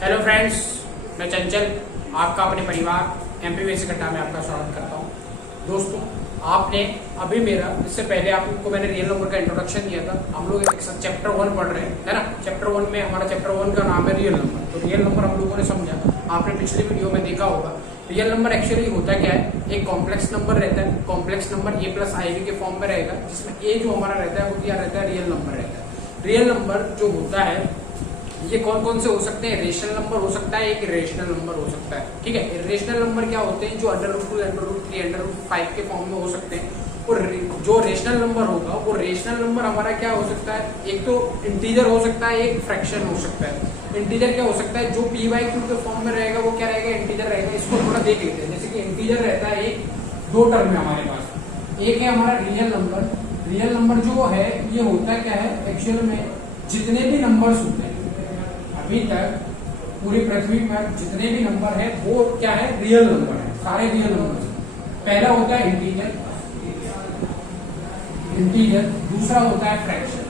Hello friends, मैं चंचल आपका अपने परिवार एमपीवीसी कट्टा में आपका स्वागत करता हूं। दोस्तों, आपने अभी मेरा इससे पहले आपको मैंने रियल नंबर का इंट्रोडक्शन दिया था। हम लोग चैप्टर 1 पढ़ रहे हैं, है ना। चैप्टर 1 में हमारा चैप्टर 1 का नाम है रियल नंबर। तो रियल नंबर हम लोगों ने समझा, आपने पिछली वीडियो में देखा होगा। रियल नंबर एक्चुअली होता क्या है, एक कॉम्प्लेक्स नंबर रहता है। Complex number a plus IV के फॉर्म में रहेगा, जिसमें a जो हमारा रहता है वो क्या रहता है, रियल नंबर रहता है। रियल नंबर जो होता है ये कौन कौन से हो सकते हैं, रेशनल नंबर हो सकता है, एक इरेशनल नंबर हो सकता है। ठीक है, इरेशनल नंबर क्या होते हैं, जो √2, √3, √5 के फॉर्म में हो सकते हैं। और जो रेशनल नंबर होगा वो रेशनल नंबर हमारा क्या हो सकता है, एक तो इंटीजर हो सकता है, एक फ्रैक्शन हो सकता है। इंटीजर क्या हो सकता है, जो p/q के फॉर्म में रहेगा वो क्या रहेगा, इंटीजर रहेगा। इसको थोड़ा देख लेते हैं। जैसे कि इंटीजर रहता है एक दो टर्म में हमारे पास, एक है हमारा रियल नंबर। रियल नंबर जो है ये होता है क्या है, एक्चुअल में जितने भी नंबर्स होते हैं अभी तक पूरी पृथ्वी पर जितने भी नंबर है वो क्या है, रियल नंबर है, सारे रियल नंबर। पहला होता है इंटीजर, दूसरा होता है फ्रैक्शन।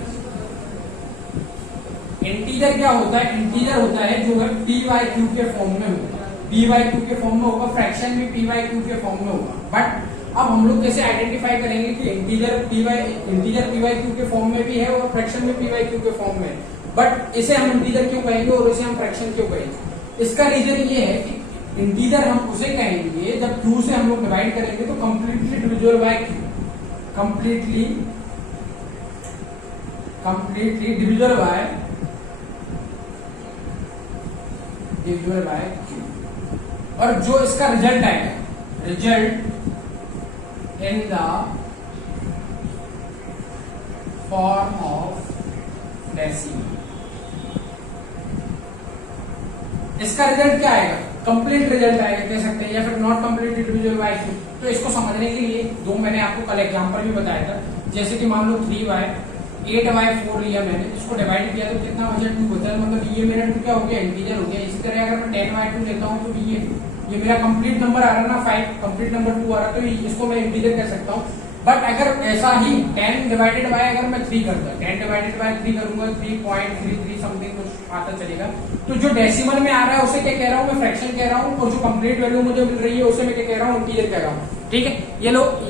इंटीजर क्या होता है, इंटीजर होता है जो है p/q के फॉर्म में होगा, p/q के फॉर्म में होगा। फ्रैक्शन भी p/q के फॉर्म में होगा। बट अब हम लोग कैसे आइडेंटिफाई करेंगे कि इंटीजर p/q के फॉर्म में भी है और फ्रैक्शन भी p/q के फॉर्म में है। बट इसे हम इंटीजर क्यों कहेंगे और इसे हम फ्रैक्शन क्यों कहेंगे? इसका रीजन ये है कि इंटीजर हम उसे कहेंगे जब q से हम लोग डिवाइड करेंगे तो completely divisible bye q, completely divisible bye q। और जो इसका रिजल्ट आएगा, result in the form of decimal, इसका रिजल्ट क्या आएगा, कंप्लीट रिजल्ट आएगा कह सकते हैं, या फिर not completely divisible bye q। तो इसको समझने के लिए दो मैंने आपको कल एग्जांपल भी बताया था। जैसे कि मान लो 3y 8y4 लिया मैंने, इसको डिवाइड किया तो कितना बचा, 2 बचा। मतलब ये मेरा क्या हो गया, इंटीजर हो गया। इसी तरह अगर मैं 10y2 लेता हूँ तो ये मेरा कंप्लीट नंबर आ रहा है ना, 5 कंप्लीट नंबर 2 आ रहा है, तो इसको मैं इंटीजर कह सकता हूँ। बट अगर ऐसा ही 10 डिवाइडेड बाय अगर मैं 3 करता, 10 डिवाइडेड बाय 3 करूंगा, 3.33 समथिंग कुछ आता चलेगा। तो जो डेसिमल में आ रहा है उसे क्या कह रहा हूँ, मैं फ्रैक्शन कह रहा हूँ। और जो कंप्लीट वैल्यू मुझे मिल रही है उसे मैं क्या कह रहा हूँ, इंटीजर कह रहा हूँ। ठीक है,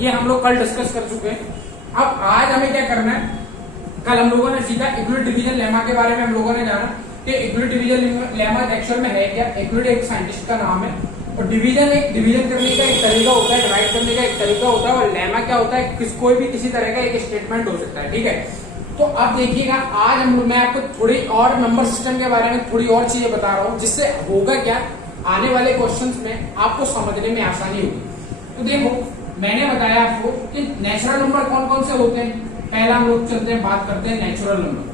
ये हम लोग कल डिस्कस कर चुके हैं। अब आज हमें क्या करना है, कल हम लोगों ने सीखा यूक्लिड डिवीजन लेमा के बारे में। हम लोगों ने जाना कि यूक्लिड डिवीजन लेमा एक्चुअल में है क्या। यूक्लिड एक साइंटिस्ट का नाम है और डिवीजन करने का एक तरीका होता है, डिवाइड करने का एक तरीका होता है। और लेमा क्या होता है, कोई भी किसी तरह का एक स्टेटमेंट हो सकता है। ठीक है, तो अब देखिएगा आज मैं आपको थोड़ी और नंबर सिस्टम के बारे में थोड़ी और चीजें बता रहा हूँ, जिससे होगा क्या, आने वाले क्वेश्चंस में आपको समझने में आसानी होगी। तो देखो, मैंने बताया आपको कि नेचुरल नंबर कौन कौन से होते हैं। पहला हम लोग चलते हैं, बात करते हैं नेचुरल नंबर।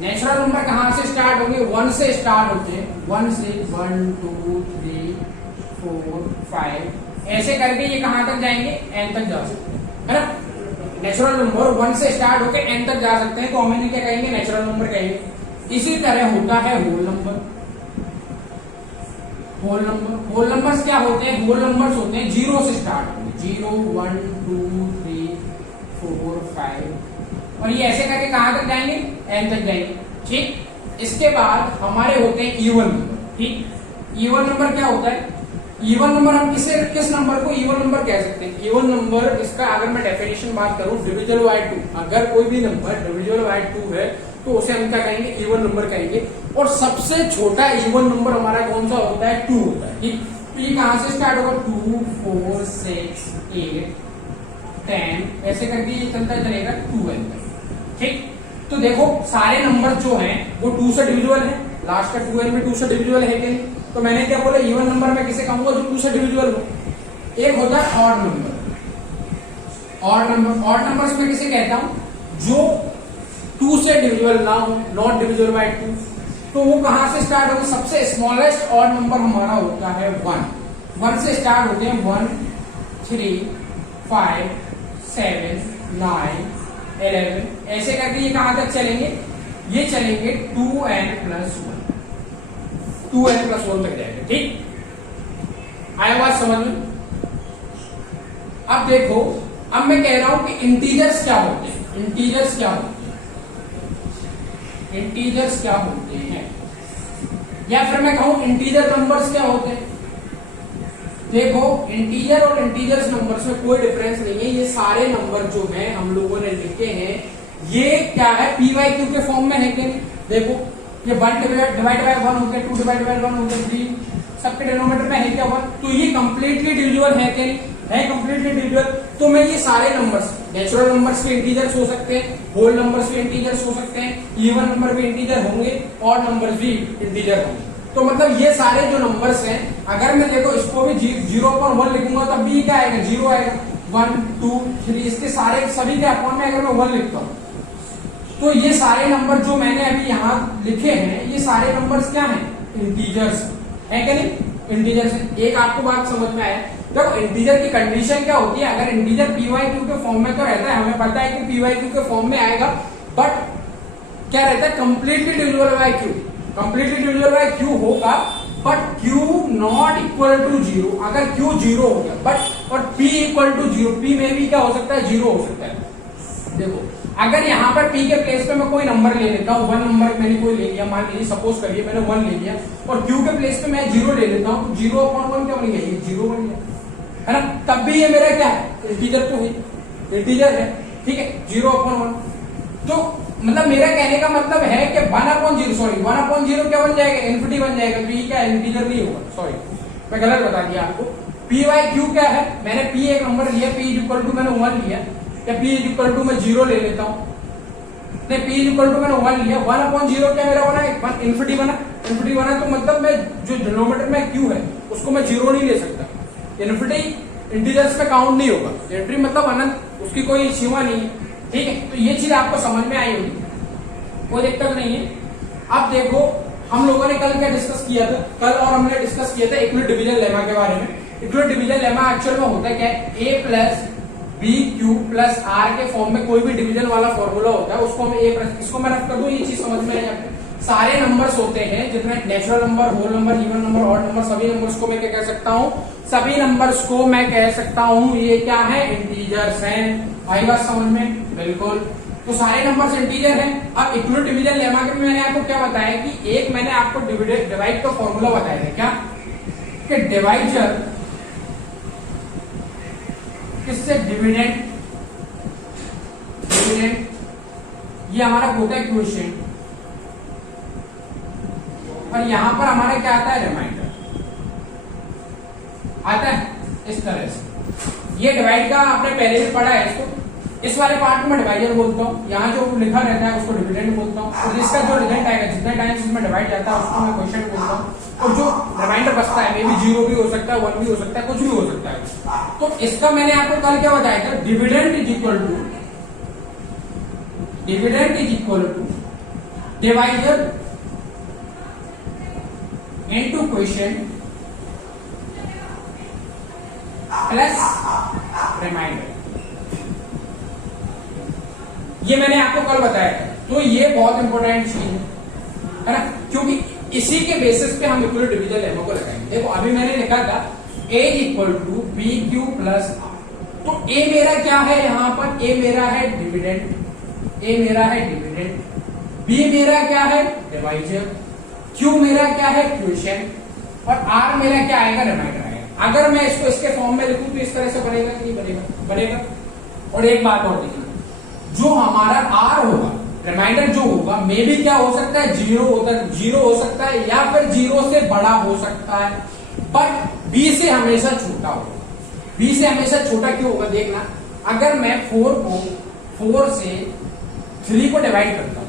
नेचुरल नंबर कहां से स्टार्ट होंगे, 1 से स्टार्ट होते हैं। 1 से 1 2 3 4 5 ऐसे करके ये कहां तक जाएंगे, n तक जा सकते हैं, है ना। नेचुरल नंबर 1 से स्टार्ट होकर n तक जा सकते हैं, तो हम इन्हें क्या कहेंगे, नेचुरल नंबर कहेंगे। इसी तरह होता है होल नंबर। होल नंबर्स क्या होते हैं, होल नंबर्स होते हैं 0 से स्टार्ट होंगे, 0 1 2 3 4 5 और ये ऐसे करके कहां तक जाएंगे, n तक जाएंगे। ठीक, इसके बाद हमारे होते हैं इवन नंबर। ठीक, इवन नंबर क्या होता है, इवन नंबर हम किस नंबर को इवन नंबर कह सकते हैं। इवन नंबर, इसका अगर मैं डेफिनेशन बात करूं, डिविजिबल बाय 2। अगर कोई भी नंबर डिविजिबल बाय 2 है तो उसे हम क्या कहेंगे, इवन नंबर कहेंगे। और सबसे छोटा इवन नंबर हमारा कौन सा होता है, 2 होता है। ठीक, तो ये कहां से स्टार्ट होगा, 2 4 6 8 10 ऐसे करके ये चलता चलेगा 12 तक। ठीक, तो देखो सारे नंबर जो हैं वो 2 से डिविजिबल है। लास्ट का 2n में 2 से डिविजिबल है कि नहीं। तो मैंने क्या बोला, इवन नंबर में किसे कहूंगा, जो 2 से डिविजिबल हो। एक होता है ऑड नंबर। ऑड नंबर्स में किसे कहता हूं, जो 2 से डिविजिबल ना हो, नॉट डिविजिबल बाय 2। तो वो कहां से स्टार्ट होगा, सबसे स्मॉलेस्ट ऑड नंबर हमारा होता है 1। 1 से स्टार्ट होते हैं 1 3 5 7 9 11 ऐसे करके ये कहां तक चलेंगे, ये चलेंगे 2n+1 तक जाएंगे। ठीक, आया बात समझ में। अब देखो, अब मैं कह रहा हूं कि इंटीजर्स क्या होते हैं, इंटीजर्स क्या होते हैं। इंटीजर्स क्या होते हैं, या फिर मैं कहूं इंटीजर नंबर्स क्या होते हैं। देखो इंटीजर और इंटीजर्स नंबर्स में कोई डिफरेंस नहीं है, ये सारे नंबर जो हैं हम लोगों ने लिखे हैं ये क्या है, पी वाई क्यू के फॉर्म में है कि नहीं। देखो ये 1 डिवाइड बाय 1 हो गया, 2 डिवाइड बाय 1 हो गया, 3 सबके डिनोमिनेटर में है क्या 1, तो ये कंप्लीटली डिविजिबल है कि नहीं, है कंप्लीटली डिविजिबल। तो मैं ये सारे नंबर्स, नेचुरल नंबर्स के इंटीजर्स हो सकते हैं, होल नंबर्स के इंटीजर्स हो सकते हैं, इवन नंबर भी इंटीजर होंगे, ऑड नंबर्स भी इंटीजर होंगे। तो मतलब ये सारे जो नंबर्स हैं, अगर मैं देखो इसको भी 0/1 लिखूंगा तब भी क्या आएगा, 0 आएगा। 1 2 3 इसके सारे सभी के अपॉन में अगर मैं 1 लिखता हूं तो ये सारे नंबर जो मैंने अभी यहाँ लिखे हैं ये सारे नंबर्स क्या हैं, इंटीजर्स है क्या नहीं, इंटीजर्स है। एक आपको बात समझ में आया, देखो इंटीजर की कंडीशन क्या होती है, अगर इंटीजर पी वाई क्यू के फॉर्म में तो रहता है, हमें पता है कि पी वाई क्यू के फॉर्म में आएगा, बट क्या रहता है, completely divisible by Q, completely divisible by Q होगा, but Q not equal to 0, अगर क्यू 0 हो गया, बट और p इक्वल टू 0, p में भी क्या हो सकता है, 0 हो सकता है। देखो अगर यहाँ पर p के प्लेस पे मैं कोई नंबर ले लेता हूँ, 1 नंबर मैंने कोई ले लिया, मान लीजिए सपोज करिए मैंने 1 ले लिया, और q के प्लेस पे मैं 0 ले लेता हूँ, तो 0/1 क्या बन गया, ये 0 बन गया है ना, तब भी ये मेरा क्या है, इंटीजर तो है, इंटीजर है, ठीक है, 0/1। तो मतलब मेरा कहने का मतलब है कि 1/0 सॉरी 1/0 क्या बन जाएगा, इन्फिनिटी बन जाएगा, तो ये क्या इंटीजर नहीं होगा, सॉरी मैं गलत बता दिया आपको। पी वाई क्यू क्या है, मैंने p एक नंबर लिया, p इक्वल टू मैंने 1 लिया, या p इक्वल टू मैं 0 ले लेता हूँ, नहीं p इक्वल टू मैंने 1 लिया, 1/0 क्या मेरा बना, इन्फिनिटी बना, इन्फिनिटी बना, तो मतलब मैं जो डिनोमिनेटर में q है उसको मैं 0 नहीं ले सकता, इन्फिनिटी इंटीजर्स में काउंट नहीं होगा, इन्फिनिटी मतलब अनंत, उसकी कोई सीमा नहीं है, ठीक है। तो ये चीज आपको समझ में आई होगी, कोई दिक्कत नहीं है। अब देखो हम लोगों ने कल क्या डिस्कस किया था, कल और हमने डिस्कस किया था इक्विवेलेंट डिवीजन लेमा के बारे में। इक्विवेलेंट डिवीजन लेमा एक्चुअल में होता है क्या है, a plus B Q plus R के फॉर्म में कोई भी डिवीजन वाला फॉर्मूला होता है, उसको हम a प्लस, इसको मैं रख कर दूं, ये चीज समझ में आई आपको। सारे नंबर्स होते हैं जितने natural number, whole number, even number, odd number, सभी नंबर्स को मैं क्या कह सकता हूँ, सभी नंबर्स को मैं कह सकता हूँ ये क्या है, इंटीजर्स हैं। आई बात समझ में, बिल्कुल। तो सारे नंबर्स इंटीजर हैं। अब इक्विवेलेंट डिवीजन लेमा में मैंने आपको क्या बताया कि एक मैंने आपको डिवाइड का फॉर्मूला बताया है, क्या कि डिवाइजर किससे, डिविडेंड, डिविडेंड ये हमारा होता है क्वोशिएंट, और यहां पर हमारा क्या आता है, रिमाइंडर आता है इस तरह से। ये डिवाइड का आपने पहले भी पढ़ा है इसको, इस वाले पार्ट को मैं डिवाइजर बोलता हूँ, यहाँ जो लिखा रहता है उसको डिविडेंड बोलता हूँ, और इसका जो रिजल्ट आएगा जितने टाइम्स इसमें डिवाइड जाता है उसको मैं क्वोशिएंट बोलता हूँ, और जो रिमाइंडर बचता है मे बी 0 भी हो सकता है, 1 भी हो सकता है, कुछ भी हो सकता है। तो इसका मैंने आपको कल क्या बताया था, dividend is equal to divisor into quotient plus remainder, ये मैंने आपको कल बताया था। तो ये बहुत इंपॉर्टेंट चीज है ना, क्योंकि इसी के बेसिस पे हम इक्विवेलेंट डिवीजन लेमा को लगाएंगे। देखो अभी मैंने लिखा था a equal to B Q plus R, तो a मेरा क्या है, यहाँ पर a मेरा है डिविडेंड, a मेरा है डिविडेंड, b मेरा क्या है, डिवाइजर, q मेरा क्या है, क्वोशिएंट, और r मेरा क्या आएगा, रिमाइंडर आएगा। अगर मैं इसको इसके फॉर्म में लिखूं तो इस तरह से बनेगा कि नहीं बनेगा, बनेगा। और एक बात और देखिए, जो हमारा r होगा, रिमाइंडर जो होगा, मे भी क्या हो सकता है, 0 हो सकता है, या फिर 0 से बड़ा हो सकता है, बट b से हमेशा छोटा होगा। b से हमेशा छोटा क्यों होगा, देखना, अगर मैं 4 से 3 को डिवाइड करता हूं,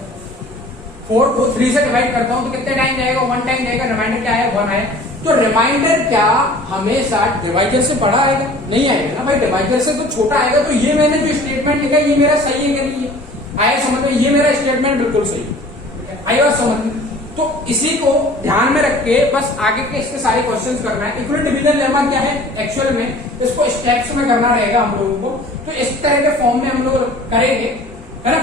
4 को 3 से डिवाइड करता हूं तो कितने टाइम जाएगा, 1 टाइम जाएगा, रिमाइंडर क्या है, 1 आया। तो रिमाइंडर क्या हमेशा डिवाइजर से बड़ा आएगा, नहीं आएगा ना भाई, डिवाइजर से तो छोटा आएगा। तो ये मैंने जो स्टेटमेंट लिखा है ये मेरा सही है कि नहीं है, आया समझ में, ये मेरा स्टेटमेंट बिल्कुल सही है, आई बात समझ में। तो इसी को ध्यान में रख के बस आगे के इसके सारे क्वेश्चंस करना है। इक्विवेलेंट डिवीजन लेमा क्या है, एक्चुअल में इसको स्टेप्स में करना रहेगा हम लोगों को, तो इस तरह के फॉर्म में हम लोग करेंगे, है ना।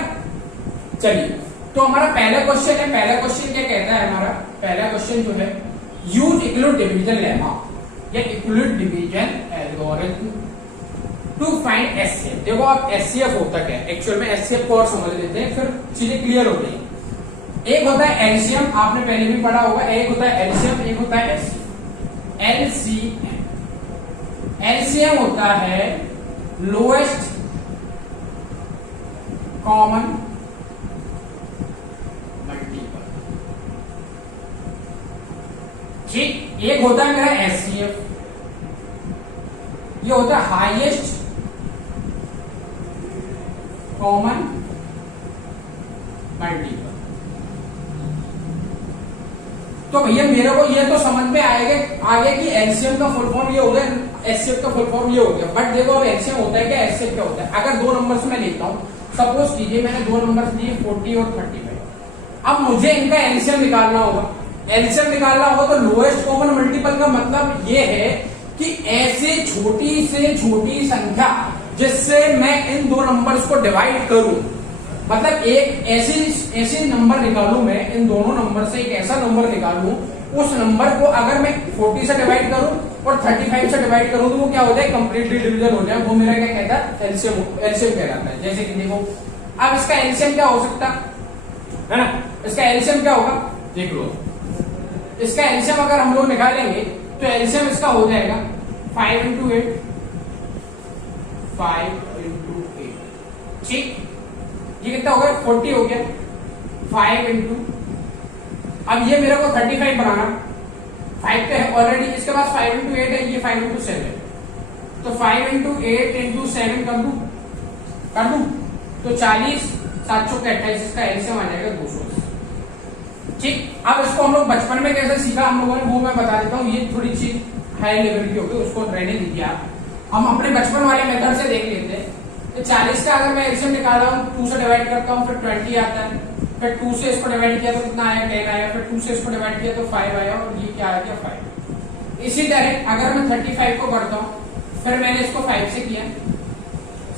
चलिए, तो हमारा पहला क्वेश्चन है, पहला क्वेश्चन क्या कहता है, हमारा पहला क्वेश्चन जो है, यूज इक्विवेलेंट डिवीजन लेमा या equivalent division algorithm to find HCF. देखो आप एचसीएफ होता क्या है, एक्चुअल में एचसीएफ को और समझ लेते हैं, फिर चीजें क्लियर हो गई। एक होता है एलसीएम, आपने पहले भी पढ़ा होगा, एक होता है एलसीएम, एक होता है एलसीएम। एलसीएम होता है लोएस्ट कॉमन मल्टीपल। ठीक, एक होता है मेरा एचसीएफ, ये होता है हाईएस्ट कॉमन मल्टीपल। तो भैया मेरे को ये तो समझ में आएगा आगे कि एलसीएम का फुल फॉर्म ये हो गया, एचसीएफ का फुल फॉर्म ये हो गया। बट देखो अब एलसीएम होता है क्या, एचसीएफ क्या होता है। अगर दो नंबर्स में लेता हूं, सपोज कीजिए मैंने दो नंबर्स दिए 40 और 35। अब मुझे इनका एलसीएम निकालना होगा। एलसीएम निकालना होगा तो लोएस्ट कॉमन मल्टीपल का मतलब ये है कि ऐसे छोटी से छोटी संख्या जिससे मैं इन दो नंबर्स को डिवाइड करूं, मतलब एक ऐसे नंबर निकालूं, मैं इन दोनों नंबर से एक ऐसा नंबर निकालूं, उस नंबर को अगर मैं 40 से डिवाइड करूं और 35 से डिवाइड करूं तो वो क्या हो जाए, कंप्लीटली डिविजन हो जाए। वो मेरा क्या कहता है, एलसीएम कहलाता है। जैसे कि देखो अब इसका एलसीएम क्या हो सकता है ना, इसका एलसीएम क्या होगा, देख लो। इसका एलसीएम अगर हम लोग निकालेंगे तो एलसीएम इसका हो जाएगा 5 into 8, 5 into 8। ठीक, ये कितना हो गया, 40 हो गया। 5 into, अब ये मेरे को 35 बनाना, 5 तो है ऑलरेडी, इसके पास 5 into 8 है, ये 5 into 7। तो 5 into 8 into 7 कर दूं तो 40, 7 चौके 28, इसका एलसीएम आ जाएगा 200। ठीक, अब इसको हम लोग बचपन में कैसे सीखा हम लोगों ने वो मैं बता देता हूँ। ये थोड़ी चीज हाई लेवल की होगी, उसको ट्रेनिंग दीजिए आप। हम अपने बचपन वाले मेथड से देख लेते हैं। तो 40 का अगर मैं एलसीएम निकाल रहा हूँ, 2 से डिवाइड करता हूँ, फिर 20 आता है, फिर 2 से इसको डिवाइड किया तो कितना आया, 10 आया, फिर 2 से इसको डिवाइड किया तो 5 आया, और ये क्या आ गया, 5। इसी तरह अगर मैं 35 को करता हूँ, फिर मैंने इसको 5 से किया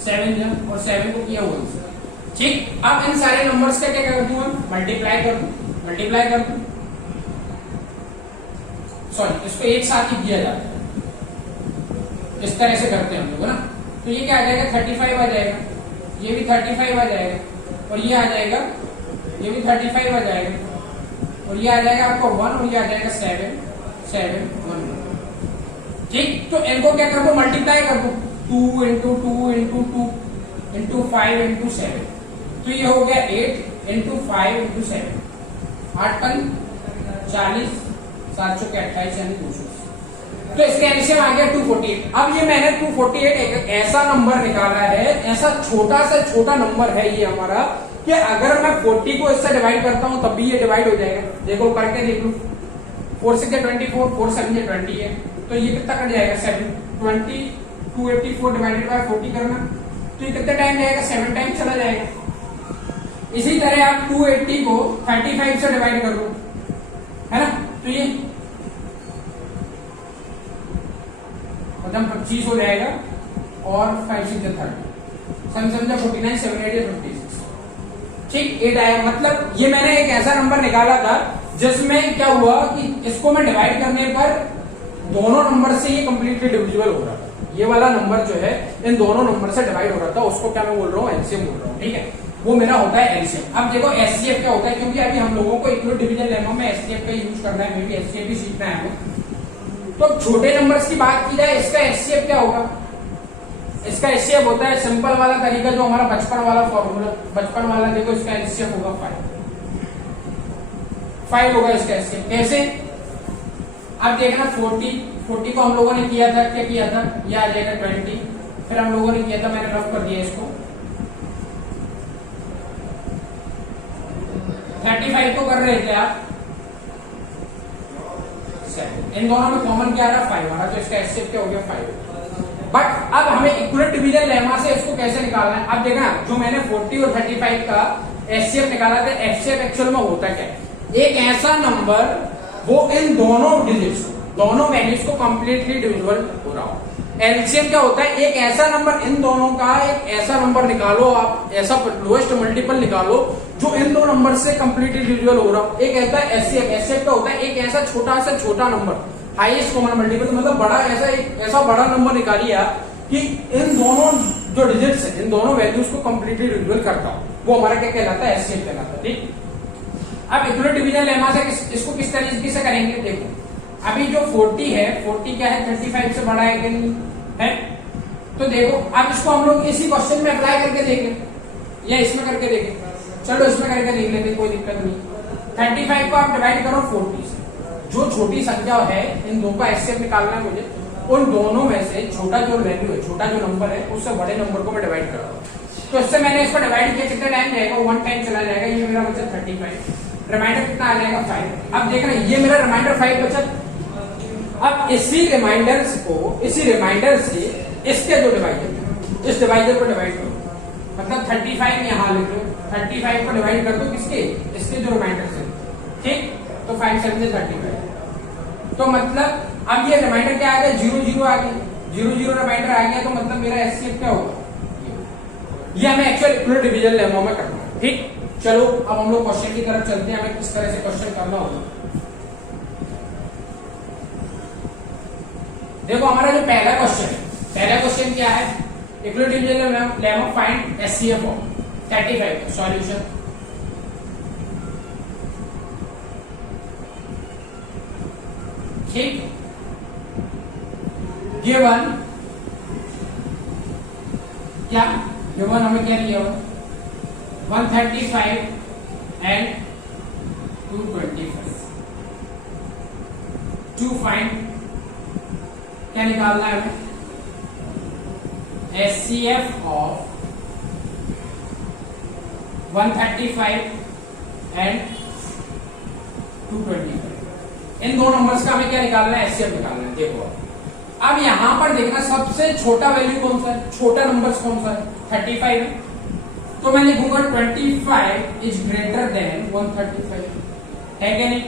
7 जन, और 7 को किया 1 से। ठीक, अब इन सारे नंबर्स का क्या कर दूं, मल्टीप्लाई कर दूं, सॉरी इसको एक साथ ही किया जाता है, इस तरह से करते हैं हम लोग ना। तो ये क्या आ जाएगा, 35 आ जाएगा, ये भी 35 आ जाएगा, और ये आ जाएगा, ये भी 35 आ जाएगा, और ये आ जाएगा आपको 1, और ये आ जाएगा 7, 7, 1। ठीक, तो इनको क्या कर दो, मल्टीप्लाई कर दो, 2 into 2 into 2 into 5 into 7। तो ये हो गया 8 into 5 into 7, 8 पन 40, 7 चौके 28 यानी 200। तो इसका एलसीएम आ गया 248। अब ये मैंने 248 एक ऐसा नंबर निकाला है, ऐसा छोटा से छोटा नंबर है ये हमारा, कि अगर मैं 40 को इससे डिवाइड करता हूं तब भी ये डिवाइड हो जाएगा। देखो करके देख लो, 4 6 24, 4 7 20 है, तो ये कितना कट जाएगा, 7 20, 284 डिवाइडेड बाय 40 करना, तो ये कितना टाइम जाएगा, 7 टाइम चला जाएगा। इसी तरह आप 280 को 35 से डिवाइड कर लो, है ना, तो ये मतलब 25 हो जाएगा, और 5 6 30, समझा, 49, 78, 56। ठीक, 8 आया। मतलब ये मैंने एक ऐसा नंबर निकाला था जिसमें क्या हुआ कि इसको मैं डिवाइड करने पर दोनों नंबर से ये कंप्लीटली डिविजिबल हो रहा था। ये वाला नंबर जो है इन दोनों नंबर से डिवाइड हो रहा था, उसको क्या मैं बोल रहा हूँ, एलसीएम बोल रहा हूँ। ठीक है, वो मेरा होता है एलसीएम। अब देखो एचसीएफ क्या होता है, क्योंकि अभी हम लोगों को इक्वल डिवीजन लेमा में एचसीएफ का यूज करना है, मे भी एचसीएफ भी सीखना है हमें। तो छोटे नंबर्स की बात की जाए, इसका एचसीएफ क्या होगा, इसका एचसीएफ होता है सिंपल वाला तरीका जो हमारा बचपन वाला फॉर्मूला, बचपन वाला देखो इसका एचसीएफ होगा 5 होगा इसका एचसीएफ। कैसे, अब देखना 40 को हम लोगों ने किया था, क्या किया था, ये आ जाएगा 20, फिर हम लोगों ने किया था, मैंने रफ कर दिया इसको, 35 को कर रहे थे आप, इन दोनों में कॉमन क्या आ रहा, 5 आ रहा, तो इसका एचसीएफ क्या हो गया, 5। बट अब हमें इक्वल डिवीजन लेमा से इसको कैसे निकालना है। अब देखना, जो मैंने 40 और 35 का एचसीएफ निकाला था, एचसीएफ एक्चुअल में होता क्या है, एक ऐसा नंबर वो इन दोनों डिजिट्स, दोनों वैल्यूज को कंप्लीटली डिविजिबल हो रहा हो। एलसीएम क्या होता है, एक ऐसा नंबर, इन दोनों का एक ऐसा नंबर निकालो आप, ऐसा लोएस्ट मल्टीपल निकालो जो इन दो नंबर से कंप्लीटली डिविजिबल हो रहा हो। एक ऐसा एचसीएफ, एचसीएफ क्या होता है, एक ऐसा छोटा से छोटा नंबर, हाईएस्ट कॉमन मल्टीपल, मतलब बड़ा ऐसा एक ऐसा बड़ा नंबर निकालिए आप कि इन दोनों जो डिजिट्स है, इन दोनों वैल्यूज को कंप्लीटली डिविजिबल करता हो, वो हमारा क्या कहलाता है, एचसीएफ कहलाता है। ठीक, अब इक्वल डिवीजन लेमा से इसको किस तरीके से करेंगे, देखो अभी जो 40 है, 40 क्या है 35 से बड़ा है कि नहीं है। तो देखो अब इसको हम लोग इसी क्वेश्चन में अप्लाई करके देख लें या इसमें करके देखें, चलो इसमें करके देख लेते, कोई दिक्कत नहीं। 35 को आप डिवाइड करो 40 से, जो छोटी संख्या है इन दो का एचसीएफ निकालना है मुझे, उन दोनों में से छोटा जो वैल्यू है, छोटा जो नंबर है उससे बड़े नंबर को मैं डिवाइड कर रहा हूँ। तो इससे मैंने इसको डिवाइड किया, कितना टाइम जाएगा, 1 टाइम चला जाएगा, ये मेरा बचा 35, रिमाइंडर कितना आ जाएगा 5। अब देखना ये मेरा रिमाइंडर 5 बचा। अब इसी रिमाइंडर से इसके जो डिवाइडर, इस डिवाइडर को डिवाइड करो, मतलब 35 यहाँ लिख लो, 35 को डिवाइड कर दो किसके, इसके जो रिमाइंडर से, ठीक। तो 5 7 से 35, तो मतलब अब ये रिमाइंडर क्या आ गया, 0 0 आ गया, 0 0 रिमाइंडर आ गया, तो मतलब मेरा एचसीएफ क्या होगा, ये हमें एक्चुअल इक्वल डिवीजन लेमा में करना है, ठीक। चलो अब हम लोग क्वेश्चन की तरफ चलते हैं, हमें किस तरह से क्वेश्चन करना होगा। देखो हमारा जो पहला क्वेश्चन है, पहला क्वेश्चन क्या है, equal division lemma find HCF of 35। Solution, ठीक। गिवन क्या, गिवन हमें क्या दिया हुआ, 135 एंड 225 टू फाइंड, क्या निकालना है हमें, एचसीएफ ऑफ 135 एंड 225। इन दो नंबर्स का हमें क्या निकालना है, एचसीएफ निकालना है। देखो अब यहां पर देखना सबसे छोटा वैल्यू कौन सा है, छोटा नंबर कौन सा है, 35 है, तो मैं लिखूंगा 25 इज ग्रेटर देन 135, है कि नहीं।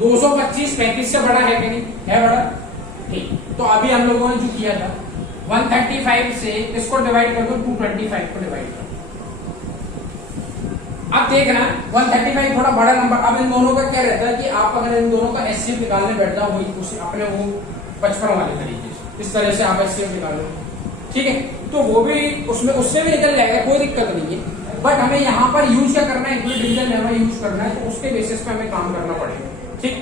225 35 से बड़ा है कि नहीं, है बड़ा, ठीक। तो अभी हम लोगों ने जो किया था 135 से इसको डिवाइड कर दो, 225 को डिवाइड कर दो। अब देखना 135 थोड़ा बड़ा नंबर, अब इन दोनों का क्या रहता है कि आप अगर इन दोनों का एचसीएफ निकालने बैठ जाओ, वही उसी अपने वो 55 वाले तरीके से इस तरह से आप एचसीएफ निकालो, ठीक है, तो वो भी उसमें उससे भी निकल जाएगा, कोई दिक्कत नहीं है। बट हमें यहाँ पर यूज क्या करना है, इक्वल डिवीजन लेमा यूज करना है, तो उसके बेसिस पे हमें काम करना पड़ेगा, ठीक।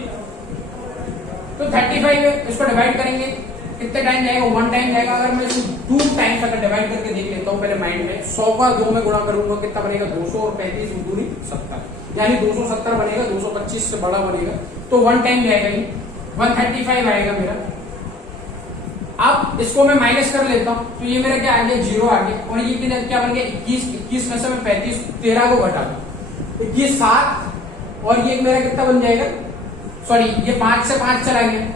तो 35 है, इसको डिवाइड करेंगे, कितने टाइम जाएगा, 1 टाइम जाएगा। अगर मैं इसको 2 टाइम अगर डिवाइड करके देख लेता हूँ पहले माइंड में, 100 का 2 में गुणा करूंगा, कितना बनेगा 200, और 35 दूनी 70, यानी 270 बनेगा, 225 से बड़ा बनेगा, तो 1 टाइम जाएगा, ये 135 आएगा मेरा। अब इसको मैं माइनस कर लेता हूँ, तो ये मेरा क्या आ गया, 0 आ गया, और ये क्या बन गया 21 में से मैं 35 13 को घटा दूं, 21 7, और ये मेरा कितना बन जाएगा, सॉरी ये 5 से 5 चला गया,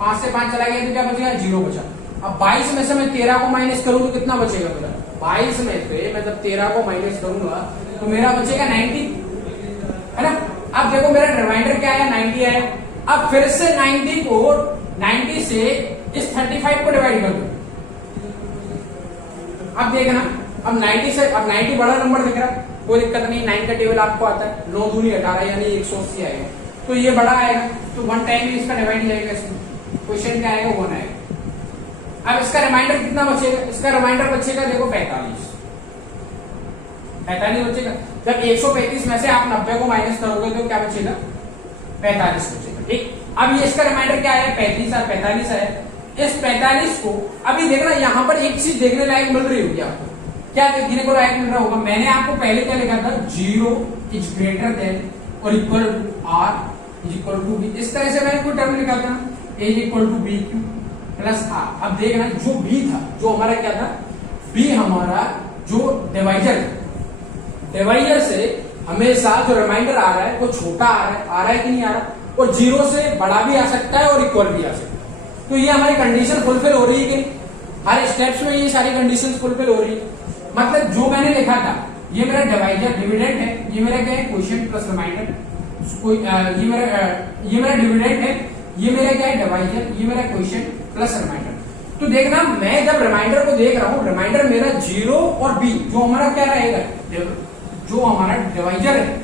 5 से 5 चला गया, तो क्या बचेगा 0 बचा। अब 22 में से मैं 13 को माइनस करूँ तो कितना बचेगा मेरा, 22 में से मैं जब 13 को माइनस करूंगा तो मेरा बचेगा 90, है ना। अब देखो मेरा रिमाइंडर क्या आया, 90 आया। अब फिर से 90 से इस 35 को डिवाइड कर दो। अब देखना, अब 90 बड़ा नंबर दिख रहा है, कोई दिक्कत नहीं, 9 का टेबल आपको आता है, 9 दूनी 18 यानी 180 आएगा, तो ये बड़ा आएगा, तो 1 टाइम ही इसका डिवाइड जाएगा, इसमें क्वेश्चन क्या आएगा 1 आएगा। अब इसका रिमाइंडर कितना बचेगा, इसका रिमाइंडर बचेगा देखो 45 बचेगा। जब 135 में से आप 90 को माइनस करोगे तो क्या बचेगा, 45 बचेगा, ठीक। अब ये इसका रिमाइंडर क्या है, 35 और 45 है। इस 45 को अभी देखना, यहाँ पर एक चीज देखने लायक मिल रही होगी आपको, क्या देखने को लायक मिल रहा होगा, मैंने आपको पहले क्या लिखा था, 0 इज ग्रेटर देन और equal to R is equal to B, इस तरह से मैंने कोई टर्म लिखा था, A is equal to B Q plus R. अब देखना जो बी था, जो हमारा क्या था, बी हमारा जो डिवाइजर से हमेशा जो रिमाइंडर आ रहा है वो छोटा आ रहा है कि नहीं आ रहा, और 0 से बड़ा भी आ सकता है और इक्वल भी आ सकता है। तो ये हमारी कंडीशन फुलफिल हो रही है कि नहीं, हर स्टेप्स में ये सारी कंडीशंस फुलफिल हो रही है। मतलब जो मैंने लिखा था, ये मेरा डिवाइजर डिविडेंड है, ये मेरा क्या है, क्वोशिएंट प्लस रिमाइंडर, ये मेरा डिविडेंड है, ये मेरा क्या है, डिवाइजर, ये मेरा क्वोशिएंट प्लस रिमाइंडर। तो देखना मैं जब रिमाइंडर को देख रहा हूं, रिमाइंडर मेरा 0 और बी जो हमारा क्या रहेगा, जो हमारा डिवाइजर है,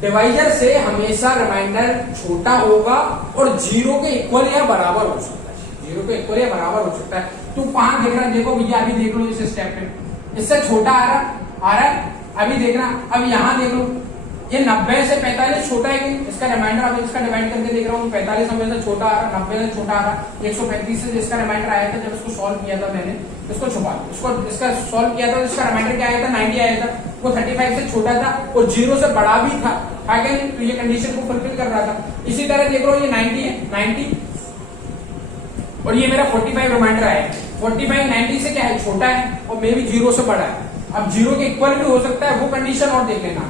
डिवाइजर से हमेशा रिमाइंडर छोटा होगा और 0 के इक्वल या बराबर हो सकता है, 0 के इक्वल या बराबर हो सकता है। तो कहां देख रहा है, देखो भैया अभी देख लो इस स्टेप पे, इससे छोटा आ रहा है, अभी देखना, अब यहां देख लो, ये 90 से 45 छोटा है कि इसका रिमाइंडर, अब इसका डिवाइड करके देख रहा हूँ 45 90 से छोटा आ रहा, 90 से छोटा आ रहा, 135 से जिसका रिमाइंडर आया था जब इसको सॉल्व किया था मैंने, इसको छुपा इसको इसका सॉल्व किया था तो इसका रिमाइंडर क्या आया था 90 आया था, वो 35 से छोटा था और 0 से बड़ा भी था, तो ये कंडीशन को फुलफिल कर रहा था। इसी तरह देख रहा हूँ ये 90 है, 90 और ये मेरा 45 रिमाइंडर आया, 45 90 से क्या है छोटा है और मे भी 0 से बड़ा है। अब 0 के इक्वल भी हो सकता है, वो कंडीशन और देख लेना।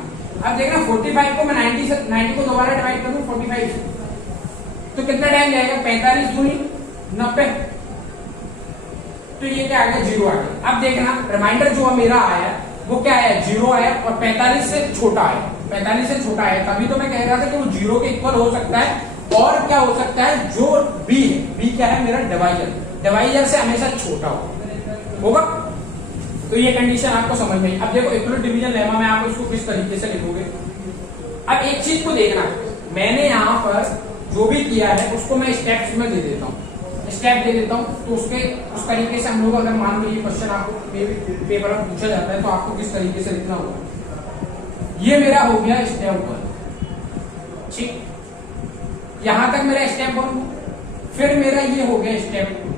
अब देखना 45 को मैं 90 को दोबारा डिवाइड करूं 45 से, तो कितना टाइम जाएगा, 45 दूनी 90, तो ये क्या आ गया 0 आ गया। अब देखना रिमाइंडर जो मेरा आया वो क्या आया 0 आया और 45 से छोटा आया, 45 से छोटा आया, तभी तो मैं कह रहा था कि वो 0 के इक्वल हो सकता है। और क्या हो सकता है, जो b है, b क्या है मेरा डिवाइजर, डिवाइजर से हमेशा छोटा होगा। तो ये कंडीशन आपको समझ में आई। अब देखो इक्वल डिवीजन लेमा में आप इसको किस तरीके से लिखोगे। अब एक चीज को देखना, मैंने यहाँ पर जो भी किया है उसको मैं स्टेप्स में दे देता हूँ, स्टेप दे देता हूँ, तो उसके उस तरीके से हम लोग, अगर मान लो ये क्वेश्चन आपको पेपर में पूछा जाता है तो आपको किस तरीके से लिखना होगा। ये मेरा हो गया स्टेप 1, ठीक, यहां तक मेरा स्टेप 1, फिर मेरा ये हो गया स्टेप 2,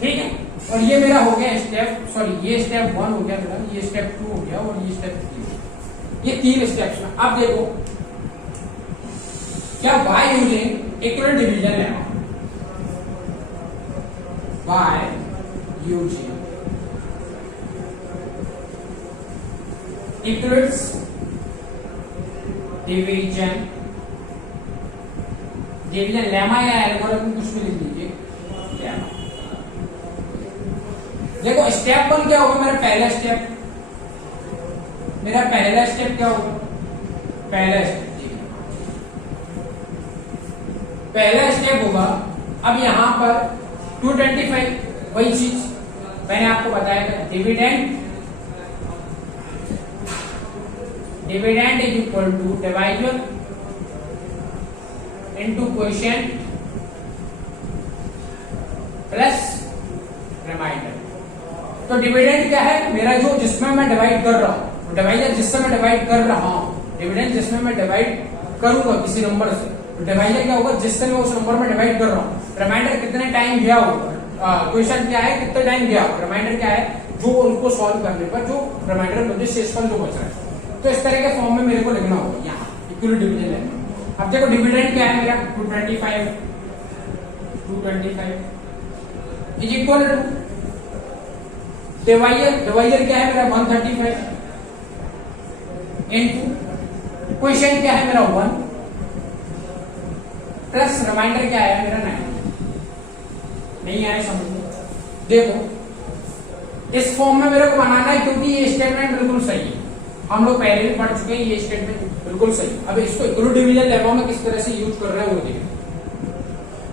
ठीक है, और ये मेरा हो गया स्टेप, सॉरी ये स्टेप 1 हो गया मेरा, ये स्टेप 2 हो गया और ये स्टेप 3, ये 3 स्टेप्स में। अब देखो क्या by using equal division lemma, by using equal division lemma या एल्गोरिथम कुछ भी लिख लीजिए लेमा। देखो स्टेप 1 क्या होगा, मेरा पहला स्टेप, मेरा पहला स्टेप क्या होगा, पहला स्टेप होगा। अब यहां पर 225 वही चीज मैंने आपको बताया था, dividend is equal to divisor into quotient plus remainder. तो डिविडेंड क्या है मेरा, जो जिसमें मैं डिवाइड कर रहा हूं, डिवाइजर जिससे मैं डिवाइड कर रहा हूं, डिविडेंड जिसमें मैं डिवाइड करूंगा किसी नंबर से, तो डिवाइजर क्या होगा जिससे मैं उस नंबर में डिवाइड कर रहा हूं। रिमाइंडर कितने टाइम गया होगा, क्वेश्चन क्या है कितने टाइम गया, रिमाइंडर क्या है जो उनको सॉल्व करने पर जो रिमाइंडर मुझे शेषफल जो बच रहा है। तो इस तरह के फॉर्म में मेरे को लिखना होगा यहाँ इक्वल डिवीजन लेना। अब देखो डिविडेंड क्या है मेरा 225 इज इक्वल टू डिवाइजर क्या है मेरा 135 इनटू क्वेश्चन क्या है मेरा 1 प्लस रिमाइंडर क्या है मेरा 9। नहीं आया समझ में? देखो इस फॉर्म में मेरे को बनाना है क्योंकि ये स्टेटमेंट बिल्कुल सही है, हम लोग पहले भी पढ़ चुके हैं, ये स्टेटमेंट बिल्कुल सही। अब इसको इक्वल डिवीजन लेमा में किस तरह से यूज कर रहे हैं वो देखिए।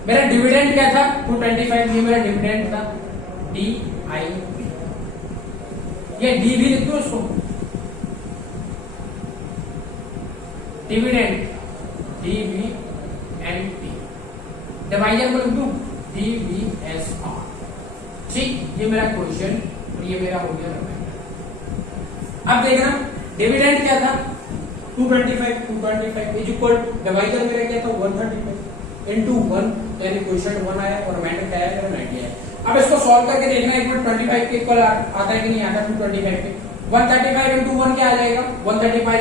मेरा डिविडेंड क्या था 225, ये मेरा डिविडेंड था DIV, ये डी भी लिख दो इसको, डिविडेंड DVNP, डिवाइजर को लिख दूं DVSR, ठीक, ये मेरा क्वेश्चन और ये मेरा हो गया रिमाइंडर। अब देखना डिविडेंड क्या था 225 इज इक्वल, डिवाइजर मेरा क्या था 135 इनटू 1, यानी क्वेश्चन 1 आया और रिमाइंडर क्या आया मेरा 90 आया। अब इसको सॉल्व करके देखना एक मिनट 25 के इक्वल आता है कि नहीं आता 225 पे, 135 इनटू 1 क्या आ जाएगा 135 आ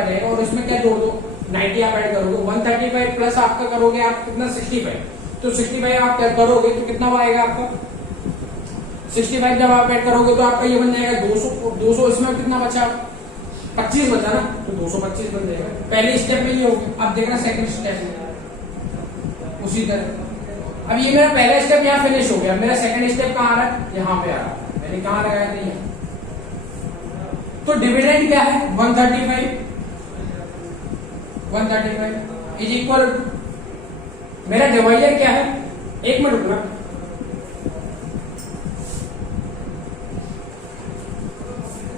जाएगा और इसमें क्या जोड़ दो 90 आप ऐड करोगे, 135 प्लस आपका करोगे आप कितना 65, तो 65 आप करोगे तो कितना आएगा आपका 65 जब आप ऐड करोगे तो आपका ये बन जाएगा 200 इसमें कितना बचा 25 बचा ना, तो 225 बन जाएगा। पहले स्टेप में ये हो गया। अब देखना सेकंड स्टेप में उसी तरह, अब ये मेरा पहला स्टेप यहाँ फिनिश हो गया, मेरा सेकंड स्टेप कहाँ आ रहा है यहाँ पे आ रहा है, मैंने कहाँ लगाया था यहाँ। तो डिविडेंड क्या है 135 इज इक्वल, मेरा डिवाइजर क्या है, एक मिनट रुकना,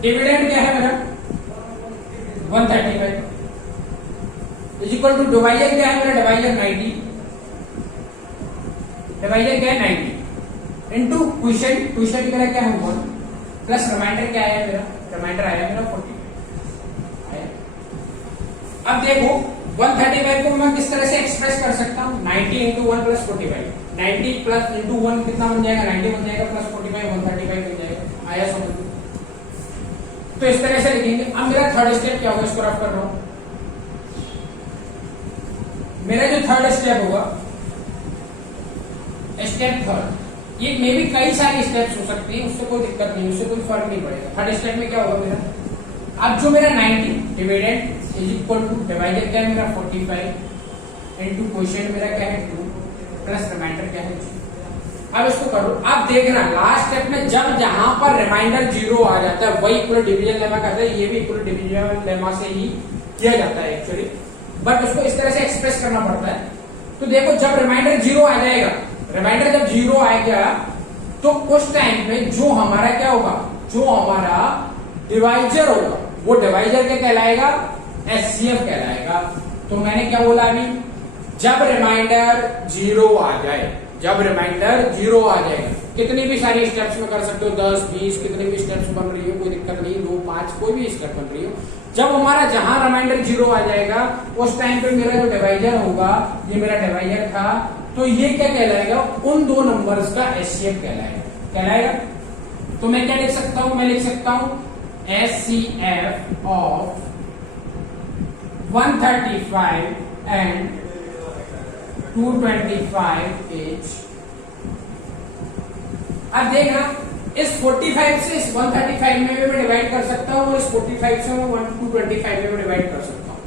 डिविडेंड क्या है मेरा 135 इज इक्वल टू डिवाइजर क्या है मेरा, डिवाइजर 90, डिवाइजर क्या है 90 इनटू क्वेश्चन मेरा क्या है 1 प्लस रिमाइंडर क्या है मेरा रिमाइंडर आया मेरा 45 आया। अब देखो 135 को मैं किस तरह से एक्सप्रेस कर सकता हूँ, 90 इंटू 1 प्लस 45, 90 प्लस इंटू 1 कितना बन जाएगा, 90 बन जाएगा, प्लस 45 135 बन जाएगा। आया समझ में? तो इस तरह से लिखेंगे। अब मेरा थर्ड स्टेप क्या होगा, इसको रफ कर रहा हूं। मेरा जो थर्ड स्टेप होगा, स्टेप थर्ड, ये मे भी कई सारी स्टेप्स हो सकती है, उससे कोई दिक्कत नहीं, उससे कोई फर्क नहीं पड़ेगा। थर्ड स्टेप में क्या होगा मेरा, अब जो मेरा 90 dividend is equal to, divided क्या है मेरा 45 इंटू क्वोशिएंट मेरा क्या है 2 प्लस रिमाइंडर क्या है 2। अब इसको करो। अब देखना लास्ट स्टेप में जब जहां पर रिमाइंडर 0 आ जाता है वही इक्वल डिवीजन लेमा करता है, ये भी इक्वल डिवीजन लेमा से ही किया जाता है एक्चुअली, बट उसको इस तरह से एक्सप्रेस करना पड़ता है। तो देखो जब रिमाइंडर 0 आ जाएगा, रिमाइंडर जब 0 आएगा तो उस टाइम पे जो हमारा क्या होगा, जो हमारा डिवाइजर होगा वो डिवाइजर क्या कहलाएगा, एचसीएफ कहलाएगा। तो मैंने क्या बोला अभी, जब रिमाइंडर 0 आ जाए, जब रिमाइंडर 0 आ जाएगा, कितनी भी सारी स्टेप्स में कर सकते हो, 10 20 कितनी भी स्टेप्स बन रही हो, कोई दिक्कत नहीं, 2 5 कोई भी स्टेप बन रही हो, जब हमारा जहां रिमाइंडर 0 आ जाएगा उस टाइम पे मेरा जो डिवाइजर होगा, ये मेरा डिवाइजर था, तो ये क्या कहलाएगा, उन दो नंबर्स का एचसीएफ कहलाएगा। तो मैं क्या लिख सकता हूं, मैं लिख सकता हूं एचसीएफ ऑफ 135 एंड 225 इज। अब देखना इस 45 से इस 135 में भी मैं डिवाइड कर सकता हूं और इस 45 से मैं 225 में भी डिवाइड कर सकता हूं।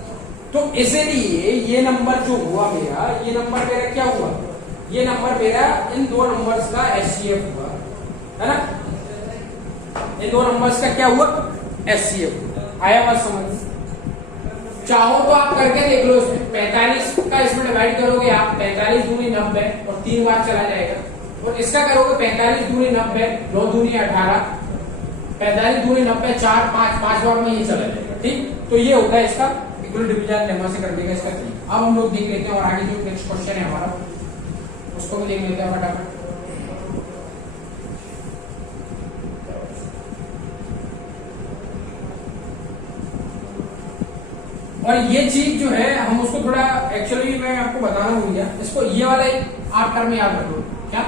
तो इसलिए ये नंबर जो हुआ मेरा, ये नंबर मेरा क्या हुआ, ये नंबर मेरा इन दो नंबर्स का एचसीएफ हुआ, है ना, इन दो नंबर्स का क्या हुआ, एचसीएफ। आया बात समझ? चाहो तो आप करके देख लो, इसमें 45 का इसमें डिवाइड करोगे आप, 45 दूनी 90 और 3 बार चला जाएगा, और इसका करोगे 45 दूनी 90 9 दूनी 18, 45 दूनी 90 4 5 बार में ये चला जाएगा। ठीक, तो ये होता है इसका इक्वल डिवीजन लेमा से कर देगा इसका 3। अब हम लोग देख लेते हैं और आगे जो नेक्स्ट क्वेश्चन है हमारा उसको भी देख लेते हैं फटाफट। और ये चीज जो है हम उसको थोड़ा एक्चुअली मैं आपको बताना भूल गया, इसको ये वाला आप टर्म याद रख लो, क्या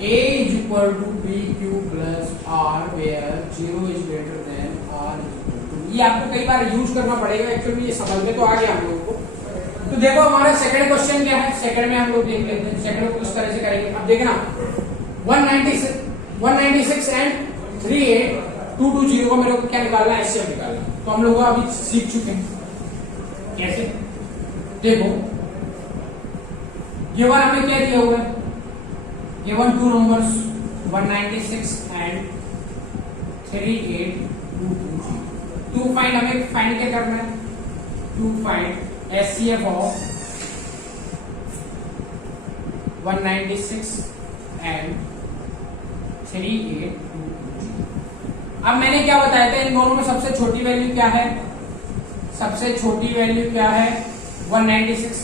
A is equal to BQ plus R where 0 is greater than R is equal to, ये आपको कई बार यूज करना पड़ेगा एक्चुअली, ये समझ में तो आ गया हम लोगों को। तो देखो हमारा सेकंड क्वेश्चन क्या है, सेकंड में हम लोग देख लेते हैं सेकंड को किस तरह से करेंगे। अब देखना 196 एंड 38220 को मेरे को क्या निकालना है, एचसीएफ निकालना। तो हम लोग अभी सीख चुके हैं कैसे। देखो ये बार हमें क्या दिया हुआ है, given two numbers 196 and 38220। To find, हमें फाइंड क्या करना है, to find HCF of 196 and 38220। अब मैंने क्या बताया था, इन दोनों में सबसे छोटी वैल्यू क्या है, सबसे छोटी वैल्यू क्या है 196।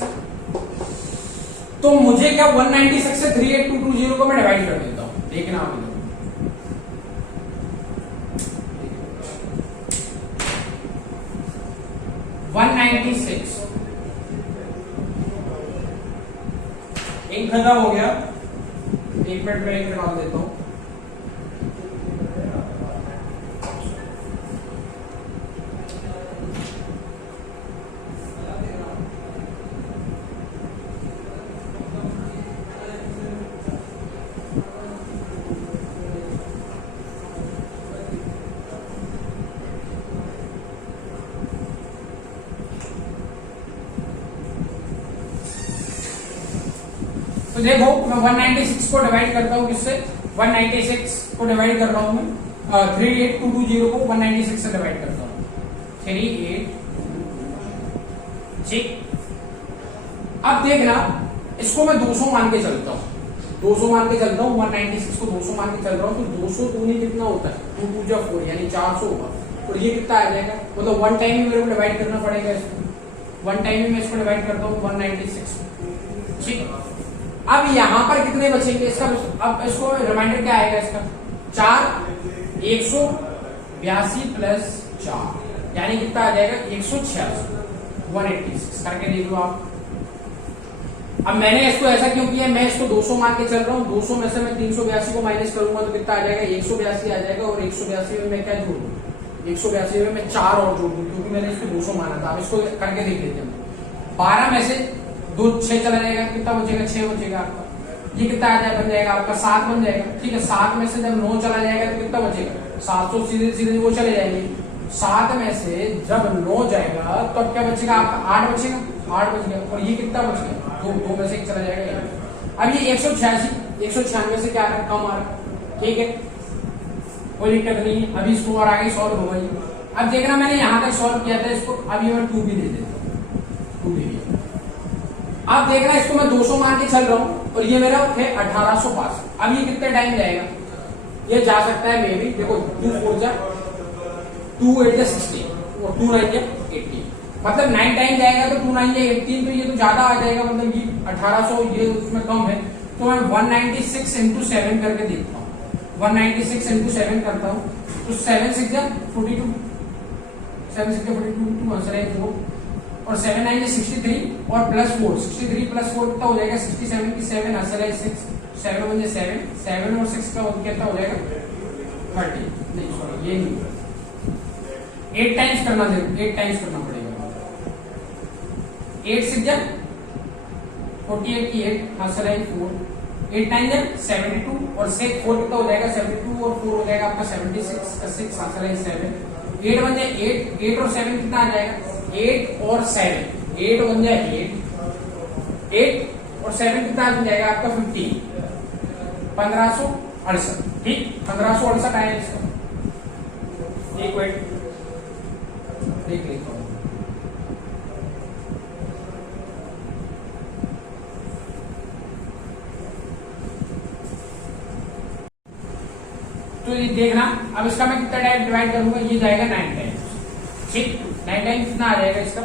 तो मुझे क्या 196 से 38220 को मैं डिवाइड कर देता हूं, देखना आप इधर 196 एक खत्म हो गया, 1 मिनट में एक डाल देता हूं। तो देखो मैं 196 को डिवाइड करता हूं किससे, 196 को डिवाइड कर रहा हूं मैं 38220 को 196 से डिवाइड करता हूं 38। ठीक, अब देखना इसको मैं 200 मान के चलता हूं, 200 मान के चलता हूं, 196 को 200 मान के चल रहा हूं, तो 200 दूनी कितना होता है, 2 2 जा 4 यानी 400 होगा। और ये कितना आ जाएगा, मतलब वन टाइम ही मेरे को डिवाइड करना पड़ेगा इसको, वन टाइम ही मैं इसको डिवाइड करता हूं 196। ठीक, अब यहां पर कितने बचेंगे इसका, अब इसको रिमाइंडर क्या आएगा इसका 4, 100 82 प्लस 4 यानी कितना आ जाएगा 186 186 करके देख लो आप। अब मैंने इसको ऐसा क्यों किया, मैं इसको 200 मान के चल रहा हूँ, 200 में से मैं 382 को माइनस करूंगा तो कितना आ जाएगा 182 आ जाएगा, और 182 में मैं क्या जोड़ दूँ, 182 में मैं 4 और जोड़ दूँ क्योंकि मैंने इसको 200 माना था। अब इसको करके देख लेते हैं। 12 में से 2 6 चला जाएगा, कितना बचेगा 6 बचेगा आपका, ये कितना आ जाएगा बन जाएगा आपका 7 बन जाएगा। ठीक है, 7 में से जब 9 चला जाएगा तो कितना बचेगा 700, सीधे सीधे वो चले जाएंगे। 7 में से जब 9 जाएगा तो अब क्या बचेगा आपका 8 बचेगा, 8 बच गया, और ये कितना बच गया 2 में से एक चला जाएगा। अब ये 196 से क्या आ रहा है कम आ रहा है। ठीक है, कोई दिक्कत नहीं है, अभी इसको और आगे सॉल्व होगा ये। अब देखना मैंने यहाँ तक सॉल्व किया था इसको, अब ये मैं 2 भी दे देता हूँ, 2 दे दिया। अब देखना इसको मैं 200 मान के चल रहा हूँ और ये मेरा है 1805। अब ये कितने टाइम जाएगा, ये जा सकता है मे भी, देखो 2 4 जा 2 8 जा 16 और 2 9 जा 18, मतलब 9 टाइम जाएगा तो 2 9 जा 18, तो ये तो ज्यादा आ जाएगा, मतलब ये 1800 ये उसमें कम है। तो मैं 196 इंटू 7 करके देखता हूँ, 196 इंटू 7 करता हूँ तो 7 6 जा 42, 7 6 जा 42, 2 आंसर है 4, और 7 9 जा 63 और प्लस 4, 63 प्लस 4 कितना हो जाएगा 67 की 7 आंसर है 6, 7 1 जा 7, 7 और 6 का कितना हो जाएगा 30, नहीं सॉरी ये नहीं, 8 टाइम्स करना, 8 टाइम्स करना पड़ेगा। 8 6 जा 48 की 8 आंसर है 4, 8 9 जा 72 और 6 4 कितना हो जाएगा 72 और 4 हो जाएगा आपका 76 का 6 आंसर है 7, 8 1 जा 8, 8 और 7 कितना आ जाएगा 8 और 7, 8 1 जा 8, 8 और 7 कितना आ जाएगा आपका 15, 1568। ठीक, 1568 आया इसका, एक मिनट देख लेता हूँ। तो ये देखना, अब इसका मैं कितना टाइम डिवाइड करूंगा, ये जाएगा 9 टाइम्स। ठीक, 9 टाइम्स कितना आ जाएगा इसका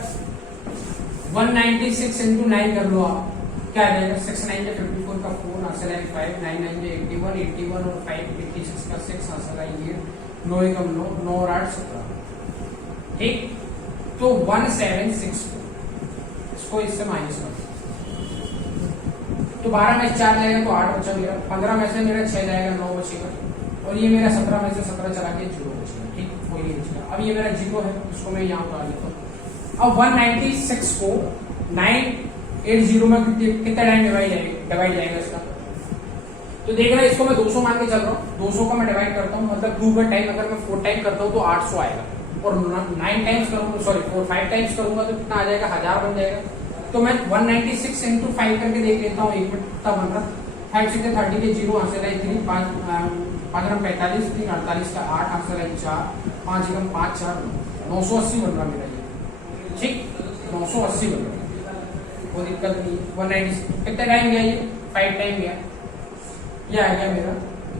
196 इंटू 9 कर लो आप, क्या आ जाएगा 6 9 जा 54 का 4 आंसर है 5, 9 9 जा 81, 81 और 5 86 का 6 आंसर है ये 9 1 9, 9 और 8 17। ठीक, तो 1764 इसको इससे माइनस कर, तो 12 में 4 जाएगा तो 8 बचा मेरा, 15 में से मेरा 6 जाएगा 9 बचेगा, और ये मेरा 17 में से 17 चला के 0 बचेगा। ठीक, कोई नहीं बचेगा। अब ये मेरा 0 है, इसको मैं यहाँ उतार लेता हूँ। अब 196 को 980 में कितना टाइम डिवाइड जाएगा इसका, तो देख रहा है इसको मैं 200 मान के चल रहा हूँ, 200 का मैं डिवाइड करता हूँ, मतलब 2 का टाइम अगर मैं 4 टाइम करता हूँ तो 800 आएगा, और 9 टाइम्स करूंगा, सॉरी 5 टाइम्स करूंगा तो कितना आ जाएगा 1000 बन जाएगा। तो मैं 196 इंटू 5 करके देख लेता हूँ, 1 मिनट तब बन रहा 5 6 30 के 0 आंसर है 3, 5 45, 3 48 का 8 आंसर है 4, 5 1 5 4 980 बन रहा मेरा ये। ठीक, 980 बन रहा, कोई दिक्कत नहीं। 196 कितना टाइम गया, ये 5 टाइम गया, ये आ गया मेरा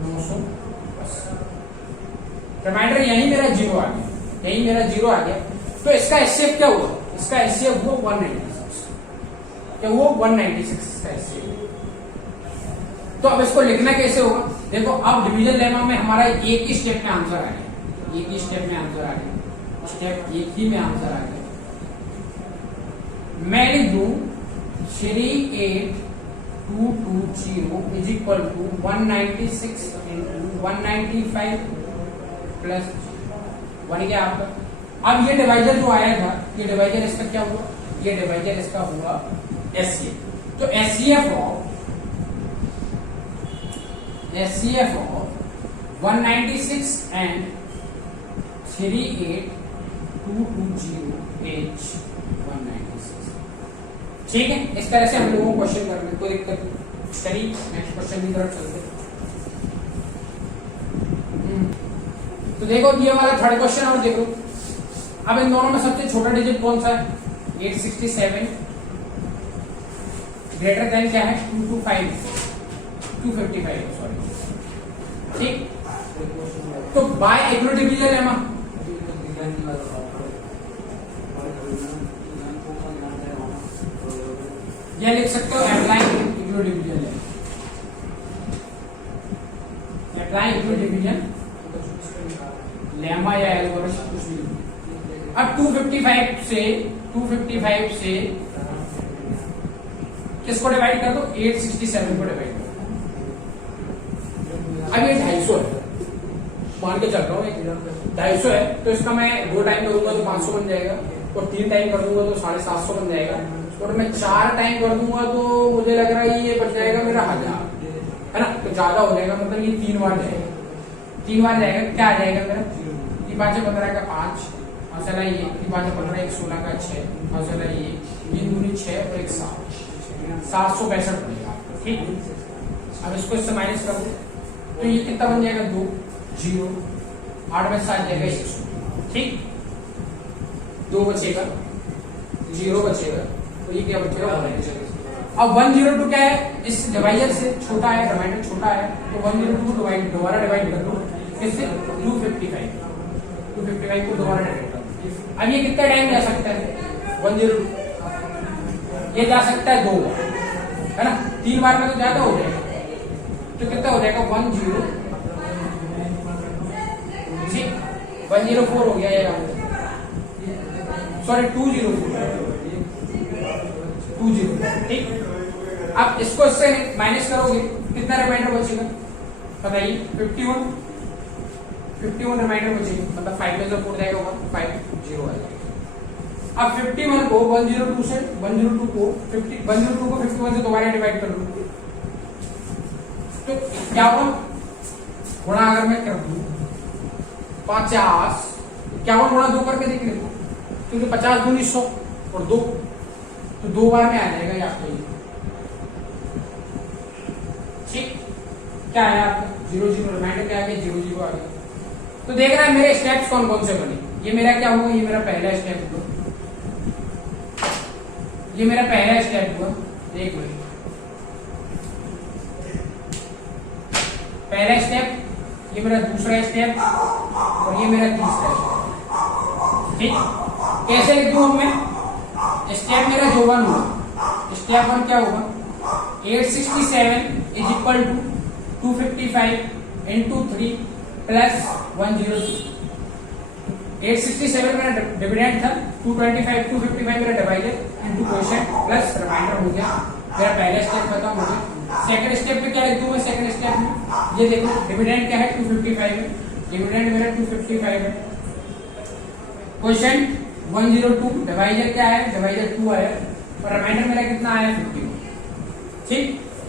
980। रिमाइंडर यही मेरा 0 आ गया, यही मेरा 0 आ गया। तो इसका एचसीएफ क्या हुआ, इसका एचसीएफ हुआ 196, क्या हुआ 196 इसका एचसीएफ। तो अब इसको लिखना कैसे होगा, देखो अब डिवीजन लेमा में हमारा एक ही स्टेप में आंसर आ गया, एक ही स्टेप में आंसर आ गया, स्टेप एक ही में आंसर आ गया। मैं लिख दूं 38220 is equal to 196 into 195 plus 1 क्या आपका। अब ये डिवाइजर जो आया था, ये डिवाइजर इसका क्या हुआ, ये डिवाइजर इसका हुआ एचसीएफ। तो एचसीएफ ऑफ 196 एंड 38220 H 196। ठीक है, इस तरह से हम लोगों को क्वेश्चन करने कोई दिक्कत नहीं। चलिए नेक्स्ट क्वेश्चन की तरफ चलते हैं। तो देखो ये वाला थर्ड क्वेश्चन और देखो, अब इन दोनों में सबसे छोटा डिजिट कौन सा है, 867 ग्रेटर देन क्या है 255 सॉरी। ठीक, तो बाय इक्वल डिवीजन है मां, यह लिख सकते हो अप्लाइंग इक्वल डिवीजन है, अप्लाइंग इक्वल डिवीजन लेमा या 255 से किसको डिवाइड कर दो, 867 को डिवाइड कर दो। अब ये 250 है, मान के चल रहा हूँ 250 है, तो इसका मैं 2 टाइम करूंगा तो 500 बन जाएगा, और 3 टाइम कर दूंगा तो 750 बन जाएगा, और मैं 4 टाइम कर दूंगा तो मुझे लग रहा है ये बच जाएगा मेरा 1000, है ना। तो ज्यादा हो जाएगा, मतलब ये 3 बार जाएगा, 3 बार जाएगा, क्या आ जाएगा मेरा, 3 5 15 का 5, और चला ये 3 5 15 1 16 का 6, और चला ये 3 दूनी 6 और 1 7, 762 बनेगा, ठीक। अब इसको इससे माइनस कर दो तो ये कितना बन जाएगा, 2 0 8 में 7 जाएगा 100, ठीक। 2 बचेगा, 0 बचेगा, तो ये क्या बचेगा, 1। अब 102 क्या है, इस डिवाइजर से छोटा है, रिमाइंडर छोटा है, तो 102 दोबारा डिवाइड कर दो, इससे 255 को दोबारा डिवाइड कर दो। अब ये कितना टाइम जा सकता है, 102 ये जा सकता है 2 बार, है ना। 3 बार में तो ज्यादा हो जाएगा, तो कितना हो जाएगा, 104 हो गया, सॉरी 204, ठीक। अब इसको इससे माइनस करोगे, कितना रिमाइंडर बचेगा बताइए, 51 रिमाइंडर बचेगा, मतलब 5 में से 4 जाएगा 150 आएगा। अब 51 को 102 से 102 को 51 से दोबारा डिवाइड कर लो, तो क्या हुआ, गुणा अगर मैं कर दूं 50, 51 गुणा 2 करके देख लेते, क्योंकि 50 दूनी 100 और 2, तो 2 बार में आ जाएगा ये आपका, ठीक। क्या है आपका 0 0, रिमाइंडर क्या आ गया, 0 0 आ गया। तो देख रहा है मेरे स्टेप्स कौन कौन से बने, ये मेरा क्या हुआ, ये मेरा पहला स्टेप हुआ, ये मेरा पहला स्टेप हुआ, देख लो पहला स्टेप, ये मेरा दूसरा स्टेप, और ये मेरा तीसरा स्टेप, ठीक। कैसे लिख दूं मैं, स्टेप मेरा जो 1 हुआ, स्टेप 1 क्या होगा, 867 is equal to 255 into 3 plus 102। 867 मेरा डिविडेंड था, 255 मेरा divisor into quotient plus remainder हो गया, मेरा पहला स्टेप खत्म हो गया। सेकंड स्टेप पे क्या लिख दूं मैं, सेकंड स्टेप में ये देखो डिविडेंड क्या है, 255 है, डिविडेंड मेरा 255 है, क्वोशिएंट 102, डिवाइजर क्या है, डिवाइजर 2 आया, और रिमाइंडर मेरा कितना आया, 51, ठीक।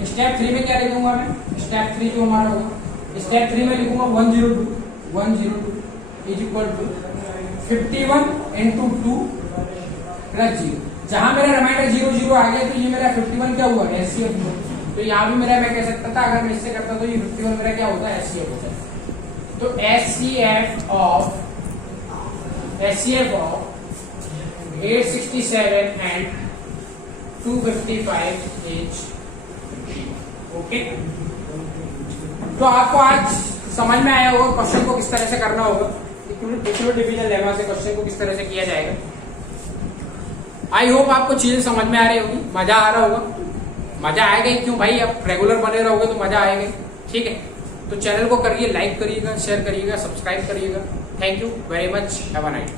स्टेप 3 में क्या लिखूंगा मैं, स्टेप 3 जो हमारा होगा, स्टेप 3 में लिखूंगा 102 is equal to 51 into 2 plus 0। जहां मेरा रिमाइंडर 0 0 आ गया, तो ये मेरा 51 क्या हुआ, एचसीएफ हुआ। तो यहाँ भी मेरा मैं कह सकता था, अगर मैं इससे करता तो ये 51 मेरा क्या होता है, एचसीएफ होता है। तो HCF of 867 and 255 is okay. तो आपको आज समझ में आया होगा क्वेश्चन को किस तरह से करना होगा, इक्विवेलेंट डिवीजन लेमा से क्वेश्चन को किस तरह से किया जाएगा। आई होप आपको चीजें समझ में आ रही होगी, मजा आ रहा होगा, मजा आएगा ही क्यों भाई, आप रेगुलर बने रहोगे तो मजा आएगा, ठीक है। तो चैनल को करिए, लाइक करिएगा, शेयर करिएगा, सब्सक्राइब करिएगा। Thank you very much, have a night.